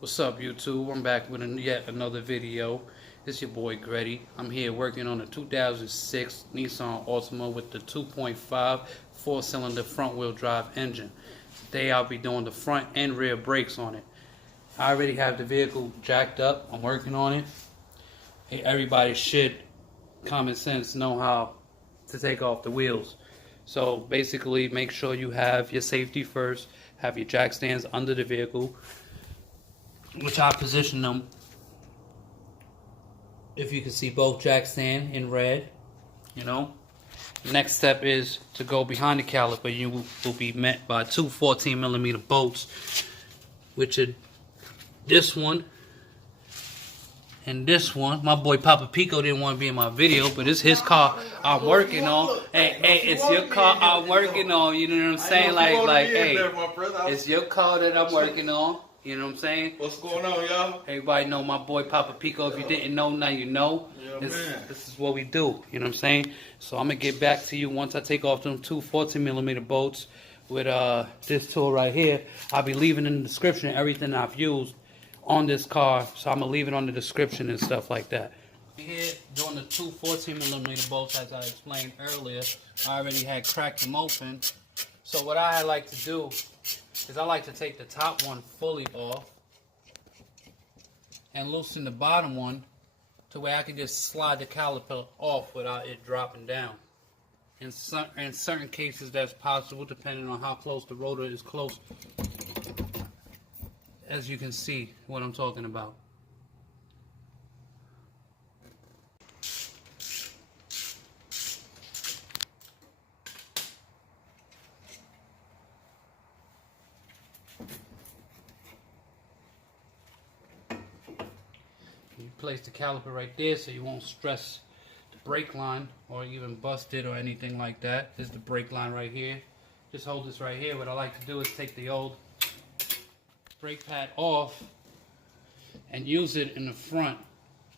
What's up, YouTube? I'm back with yet another video. It's your boy Gretty. I'm here working on a 2006 Nissan Altima with the 2.5 four-cylinder front-wheel drive engine. Today I'll be doing the front and rear brakes on it. I already have the vehicle jacked up. I'm working on it. Hey, everybody should, common sense, know how to take off the wheels. So basically, make sure you have your safety first. Have your jack stands under the vehicle, which I position them. If you can see both jack stand in red, you know. Next step is to go behind the caliper. You will be met by two 14mm bolts, which are this one and this one. My boy Papa Pico didn't want to be in my video, but it's his car I'm working on. Hey, it's your car I'm working on. You know what I'm saying? Like, hey, it's your car that I'm working on. You know what I'm saying? What's going on, y'all? Everybody know my boy Papa Pico. If you didn't know, now you know. Yeah, This is what we do. You know what I'm saying? So I'm going to get back to you once I take off them two 14mm bolts with this tool right here. I'll be leaving in the description everything I've used on this car. So I'm going to leave it on the description and stuff like that. Here, doing the two 14mm bolts, as I explained earlier, I already had cracked them open. So what I like to do is I like to take the top one fully off and loosen the bottom one to where I can just slide the caliper off without it dropping down. In certain cases that's possible depending on how close the rotor is close, as you can see what I'm talking about. You place the caliper right there so you won't stress the brake line or even bust it or anything like that. This is the brake line right here. Just hold this right here. What I like to do is take the old brake pad off and use it in the front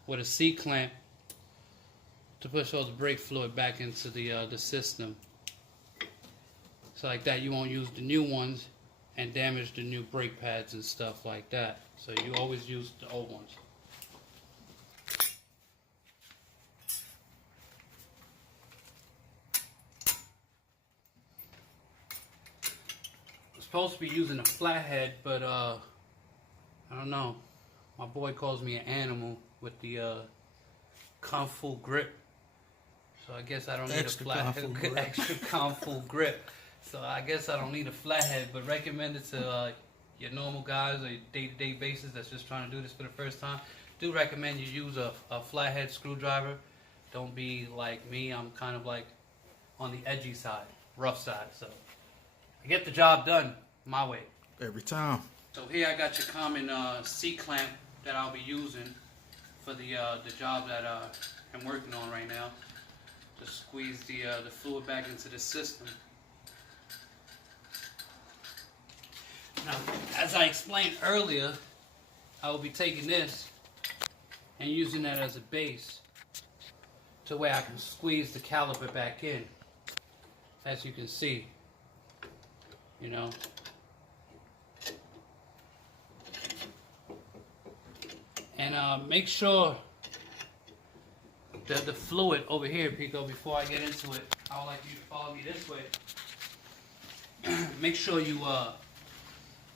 with a C-clamp to push all the brake fluid back into the system. So like that you won't use the new ones and damage the new brake pads and stuff like that. So you always use the old ones. Supposed to be using a flathead, but I don't know. My boy calls me an animal with the Kung Fu grip, so I guess I don't need a flathead. Extra Kung Fu grip. So I guess I don't need a flathead, but recommend it to your normal guys or your day-to-day basis that's just trying to do this for the first time. Do recommend you use a flathead screwdriver. Don't be like me. I'm kind of like on the edgy side, rough side. So I get the job done my way. Every time. So here I got your common C-clamp that I'll be using for the job that I'm working on right now to squeeze the fluid back into the system. Now, as I explained earlier, I will be taking this and using that as a base to where I can squeeze the caliper back in, as you can see. You know, and make sure that the fluid over here, Pico, before I get into it, I would like you to follow me this way. Make sure you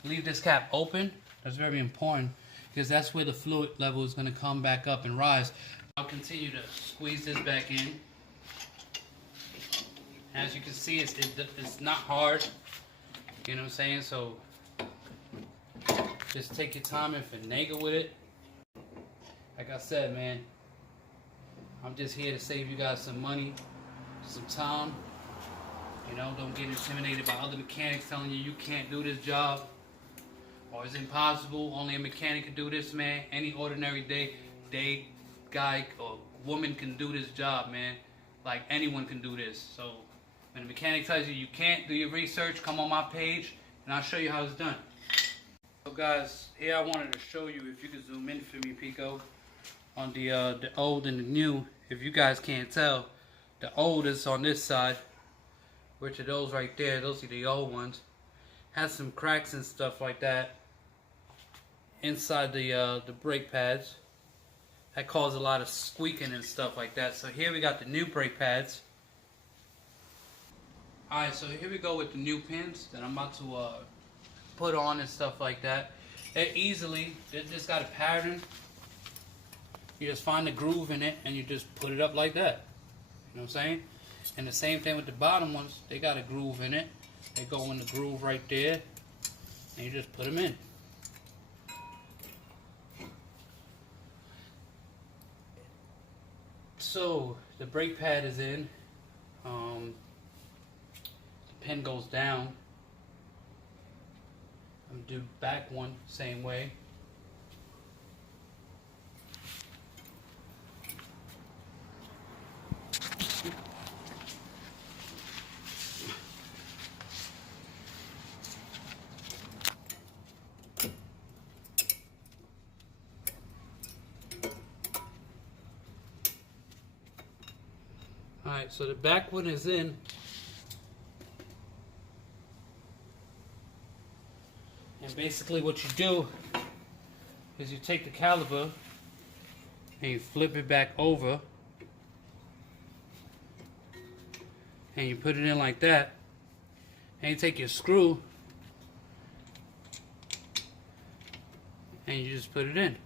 leave this cap open. That's very important because that's where the fluid level is going to come back up and rise. I'll continue to squeeze this back in. As you can see, it's not hard. You know what I'm saying? So just take your time and finagle with it. Like I said, man, I'm just here to save you guys some money, some time. You know, don't get intimidated by other mechanics telling you you can't do this job or it's impossible. Only a mechanic can do this, man. Any ordinary day guy or woman can do this job, man. Like anyone can do this. So when the mechanic tells you you can't, do your research, come on my page, and I'll show you how it's done. So guys, here I wanted to show you, if you could zoom in for me, Pico, on the old and the new. If you guys can't tell, the old is on this side, which are those right there. Those are the old ones. Has some cracks and stuff like that. inside the brake pads. That caused a lot of squeaking and stuff like that. So here we got the new brake pads. Alright, so here we go with the new pins that I'm about to put on and stuff like that. They just got a pattern. You just find the groove in it and you just put it up like that. You know what I'm saying? And the same thing with the bottom ones. They got a groove in it. They go in the groove right there. And you just put them in. So the brake pad is in. The pin goes down. I'm gonna do back one same way. Alright, so the back one is in. And basically what you do is you take the caliper and you flip it back over and you put it in like that, and you take your screw and you just put it in.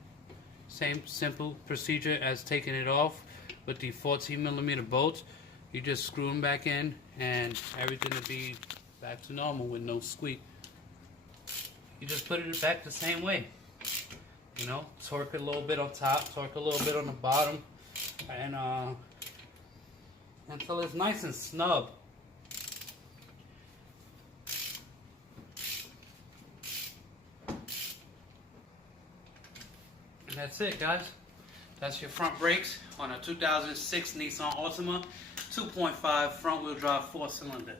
Same simple procedure as taking it off with the 14mm bolts. You just screw them back in and everything will be back to normal with no squeak. You just put it back the same way. You know, torque a little bit on top, torque a little bit on the bottom, and until it's nice and snug. And that's it, guys. That's your front brakes on a 2006 Nissan Altima 2.5 front wheel drive 4-cylinder.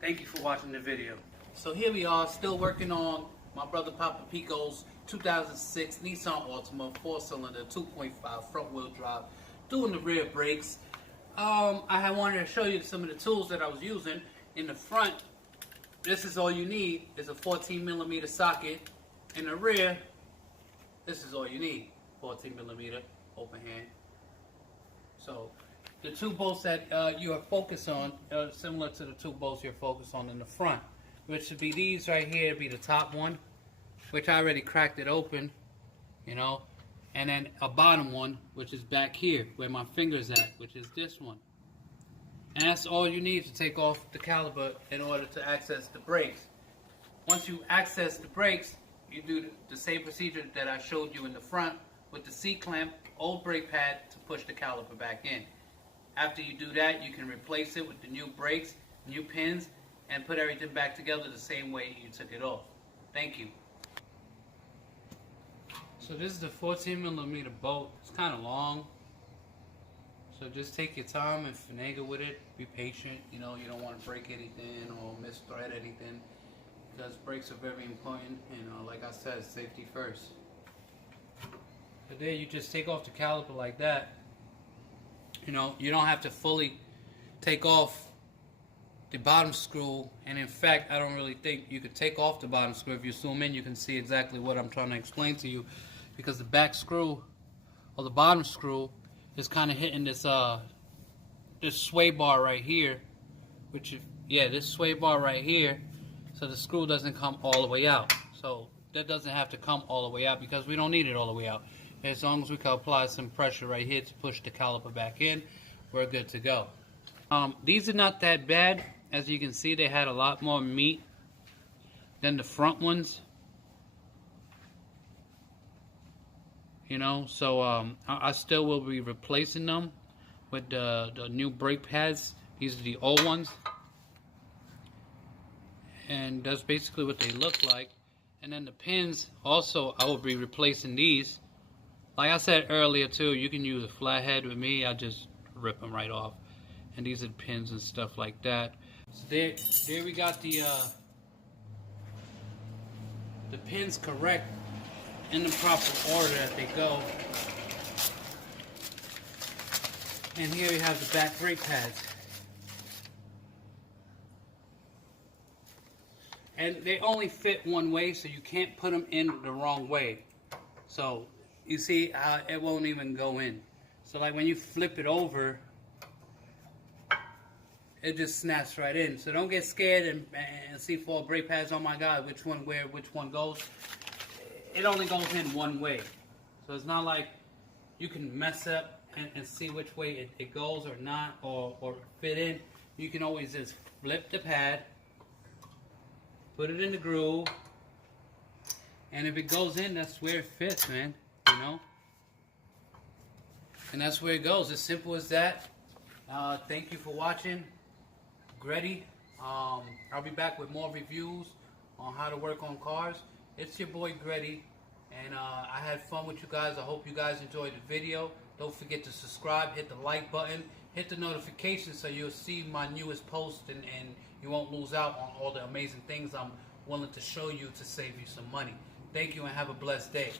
Thank you for watching the video. So here we are, still working on my brother Papa Pico's 2006 Nissan Altima 4-cylinder 2.5 front wheel drive, doing the rear brakes. I wanted to show you some of the tools that I was using. In the front, this is all you need, is a 14mm socket. In the rear, this is all you need, 14mm open hand. So the two bolts that you are focused on are similar to the two bolts you're focused on in the front, which would be these right here, be the top one, which I already cracked it open, you know, and then a bottom one, which is back here where my finger's at, which is this one. And that's all you need to take off the caliper in order to access the brakes. Once you access the brakes, you do the same procedure that I showed you in the front with the C-clamp, old brake pad to push the caliper back in. After you do that, you can replace it with the new brakes, new pins, and put everything back together the same way you took it off. Thank you. So this is the 14mm bolt. It's kind of long. So just take your time and finagle with it. Be patient. You know, you don't want to break anything or misthread anything, because brakes are very important. And like I said, safety first. So there you just take off the caliper like that. You know, you don't have to fully take off the bottom screw, and in fact, I don't really think you could take off the bottom screw. If you zoom in, you can see exactly what I'm trying to explain to you, because the back screw or the bottom screw is kind of hitting this this sway bar right here, which is, yeah, this sway bar right here, so the screw doesn't come all the way out. So that doesn't have to come all the way out, because we don't need it all the way out. As long as we can apply some pressure right here to push the caliper back in, we're good to go. These are not that bad. As you can see, they had a lot more meat than the front ones. You know, so I still will be replacing them with the new brake pads. These are the old ones. And that's basically what they look like. And then the pins, also, I will be replacing these. Like I said earlier too, you can use a flathead. With me, I just rip them right off. And these are the pins and stuff like that. So there we got the pins correct in the proper order that they go. And here we have the back brake pads. And they only fit one way, so you can't put them in the wrong way. So you see how it won't even go in. So like when you flip it over, it just snaps right in. So don't get scared and see 4 brake pads. Oh my God, which one where, which one goes. It only goes in one way. So it's not like you can mess up and see which way it goes or not, or fit in. You can always just flip the pad, put it in the groove, and if it goes in, that's where it fits, man. You know? And that's where it goes. As simple as that. Thank you for watching. Gretty. I'll be back with more reviews on how to work on cars. It's your boy Gretty, and I had fun with you guys. I hope you guys enjoyed the video. Don't forget to subscribe, hit the like button, hit the notification so you'll see my newest post, and you won't lose out on all the amazing things I'm willing to show you to save you some money. Thank you and have a blessed day.